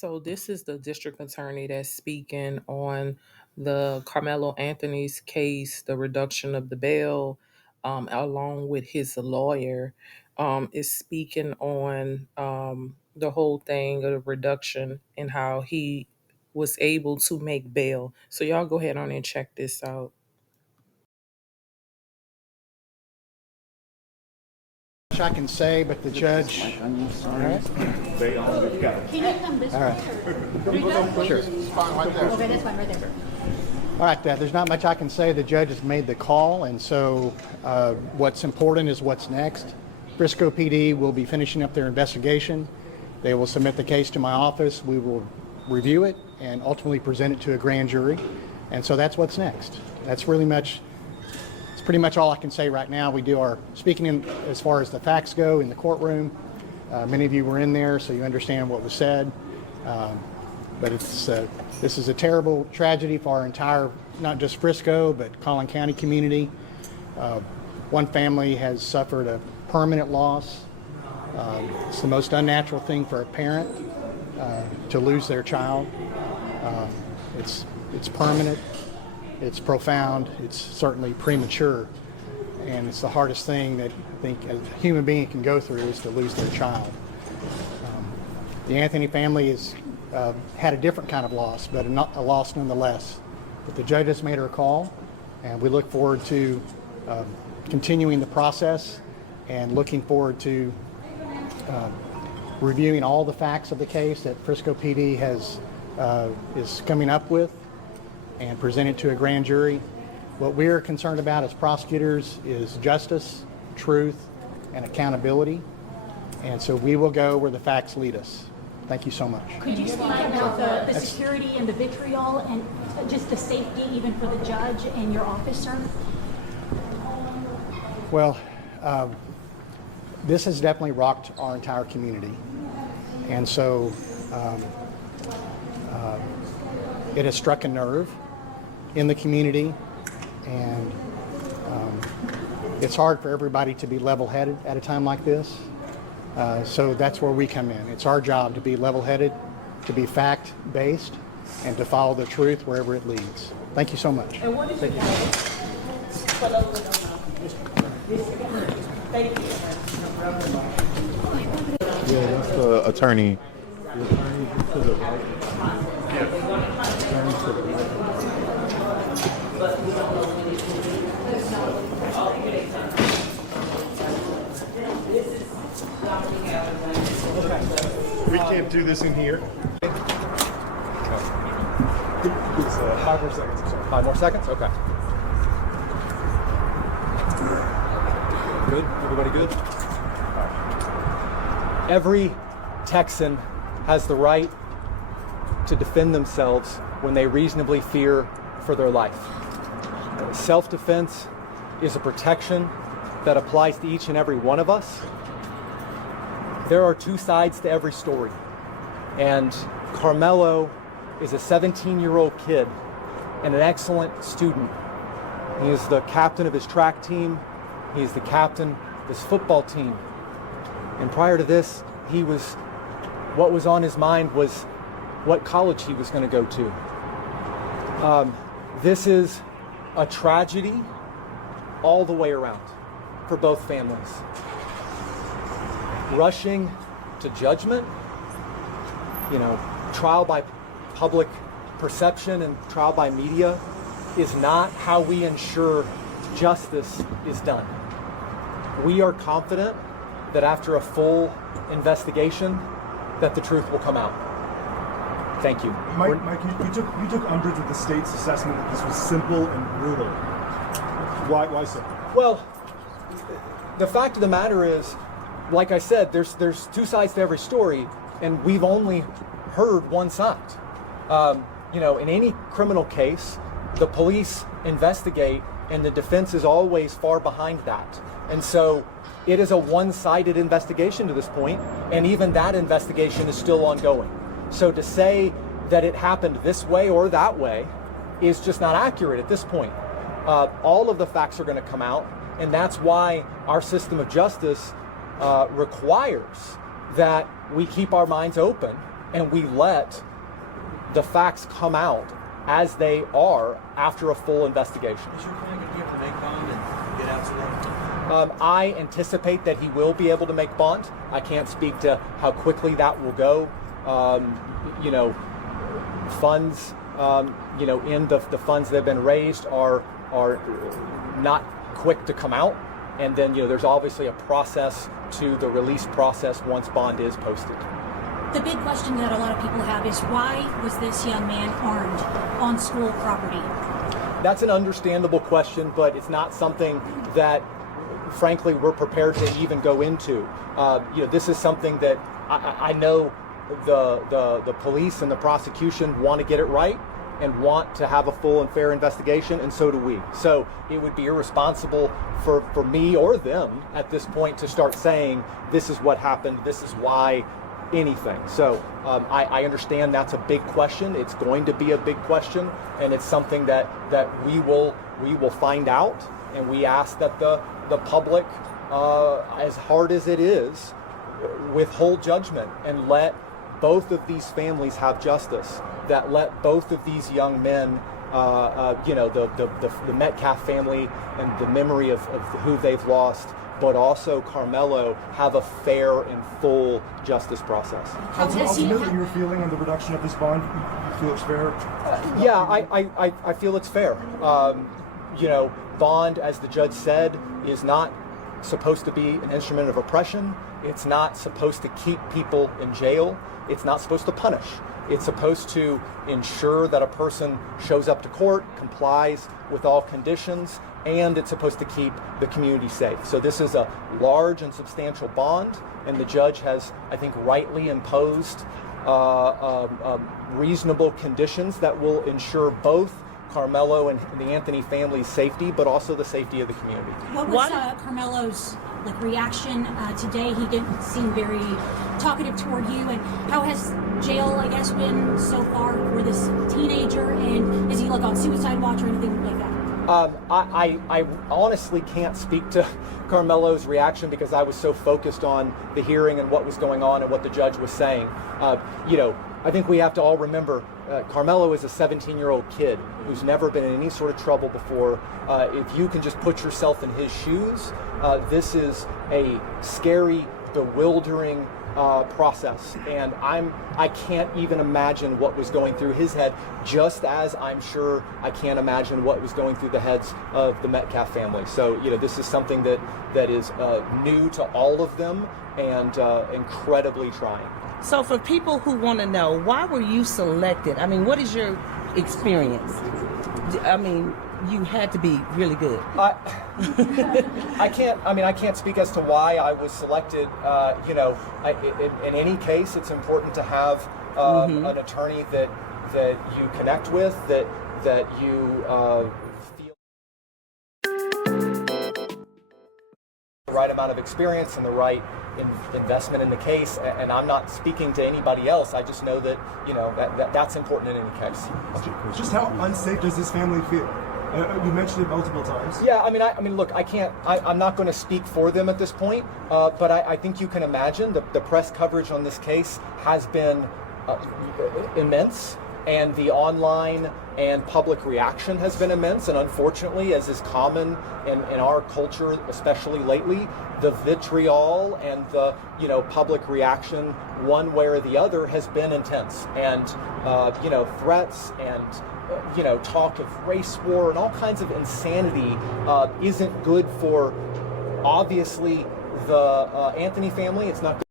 So this is the district attorney that's speaking on the Carmelo Anthony's case, the reduction of the bail, along with his lawyer, is speaking on the whole thing of the reduction and how he was able to make bail. So y'all go ahead on and check this out. I can say, but the judge. All right. Can you come this All right. way? Sure. Okay, that's fine, right there. All right, there's not much I can say. The judge has made the call, and so what's important is what's next. Frisco PD will be finishing up their investigation. They will submit the case to my office. We will review it and ultimately present it to a grand jury. And so that's what's next. That's really much. It's pretty much all I can say right now. We do our speaking in, as far as the facts go in the courtroom. Many of you were in there, so you understand what was said. But this is a terrible tragedy for our entire, not just Frisco, but Collin County community. One family has suffered a permanent loss. It's the most unnatural thing for a parent to lose their child. It's permanent. It's profound. It's certainly premature, and it's the hardest thing that I think a human being can go through is to lose their child. The Anthony family has had a different kind of loss, but a loss nonetheless. But the judge has made her call, and we look forward to continuing the process and looking forward to reviewing all the facts of the case that Frisco PD is coming up with and present it to a grand jury. What we're concerned about as prosecutors is justice, truth, and accountability. And so we will go where the facts lead us. Thank you so much. Could you speak about the security and the vitriol and just the safety even for the judge and your officer? Well, this has definitely rocked our entire community. And so it has struck a nerve in the community, and it's hard for everybody to be level-headed at a time like this. So that's where we come in. It's our job to be level-headed, to be fact-based, and to follow the truth wherever it leads. Thank you so much. And what is your name? Thank you. Yeah, that's the attorney. We can't do this in here. It's 5 more seconds. Sorry. 5 more seconds? Okay. Good? Everybody good? All right. Every Texan has the right to defend themselves when they reasonably fear for their life. Self-defense is a protection that applies to each and every one of us. There are two sides to every story, and Karmelo is a 17-year-old kid and an excellent student. He is the captain of his track team. He's the captain of his football team. And prior to this, what was on his mind was what college he was going to go to. This is a tragedy all the way around for both families. Rushing to judgment, trial by public perception and trial by media is not how we ensure justice is done. We are confident that after a full investigation, that the truth will come out. Thank you. Mike, you took umbrage with the state's assessment that this was simple and brutal. Why so? Well, the fact of the matter is, like I said, there's two sides to every story, and we've only heard one side. In any criminal case, the police investigate, and the defense is always far behind that. And so it is a one-sided investigation to this point, and even that investigation is still ongoing. So to say that it happened this way or that way is just not accurate at this point. All of the facts are going to come out, and that's why our system of justice requires that we keep our minds open and we let the facts come out as they are after a full investigation. Is your client going to be able to make bond and get out to them? I anticipate that he will be able to make bond. I can't speak to how quickly that will go. Funds, in the funds that have been raised are not quick to come out. And then, there's obviously a process to the release process once bond is posted. The big question that a lot of people have is, why was this young man armed on school property? That's an understandable question, but it's not something that, frankly, we're prepared to even go into. This is something that I know the police and the prosecution want to get it right and want to have a full and fair investigation, and so do we. So it would be irresponsible for me or them at this point to start saying, this is what happened, this is why, anything. So I understand that's a big question. It's going to be a big question, and it's something that we will find out, and we ask that the public, as hard as it is, withhold judgment and let both of these families have justice, that let both of these young men, the Metcalf family and the memory of who they've lost, but also Karmelo, have a fair and full justice process. Ultimately, your feeling on the reduction of this bond, you feel it's fair? Yeah, I feel it's fair. Bond, as the judge said, is not supposed to be an instrument of oppression. It's not supposed to keep people in jail. It's not supposed to punish. It's supposed to ensure that a person shows up to court, complies with all conditions, and it's supposed to keep the community safe. So this is a large and substantial bond, and the judge has, I think, rightly imposed reasonable conditions that will ensure both Karmelo and the Anthony family's safety, but also the safety of the community. What was Karmelo's reaction today? He didn't seem very talkative toward you. And how has jail, I guess, been so far for this teenager? And is he on suicide watch or anything like that? I honestly can't speak to Karmelo's reaction because I was so focused on the hearing and what was going on and what the judge was saying. I think we have to all remember Karmelo is a 17-year-old kid who's never been in any sort of trouble before. If you can just put yourself in his shoes, this is a scary, bewildering process, and I can't even imagine what was going through his head, just as I'm sure I can't imagine what was going through the heads of the Metcalf family. So this is something that is new to all of them and incredibly trying. So for people who want to know, why were you selected? I mean, what is your experience? I mean, you had to be really good. I can't speak as to why I was selected. In any case, it's important to have an attorney that you connect with, that you feel the right amount of experience and the right investment in the case. And I'm not speaking to anybody else. I just know that that's important in any case. Just how unsafe does this family feel? You mentioned it multiple times. Yeah, look, I'm not going to speak for them at this point, but I think you can imagine the press coverage on this case has been immense, and the online and public reaction has been immense, and unfortunately, as is common in our culture, especially lately, the vitriol and the public reaction one way or the other has been intense, and threats and talk of race war and all kinds of insanity isn't good for, obviously, the Anthony family. It's not good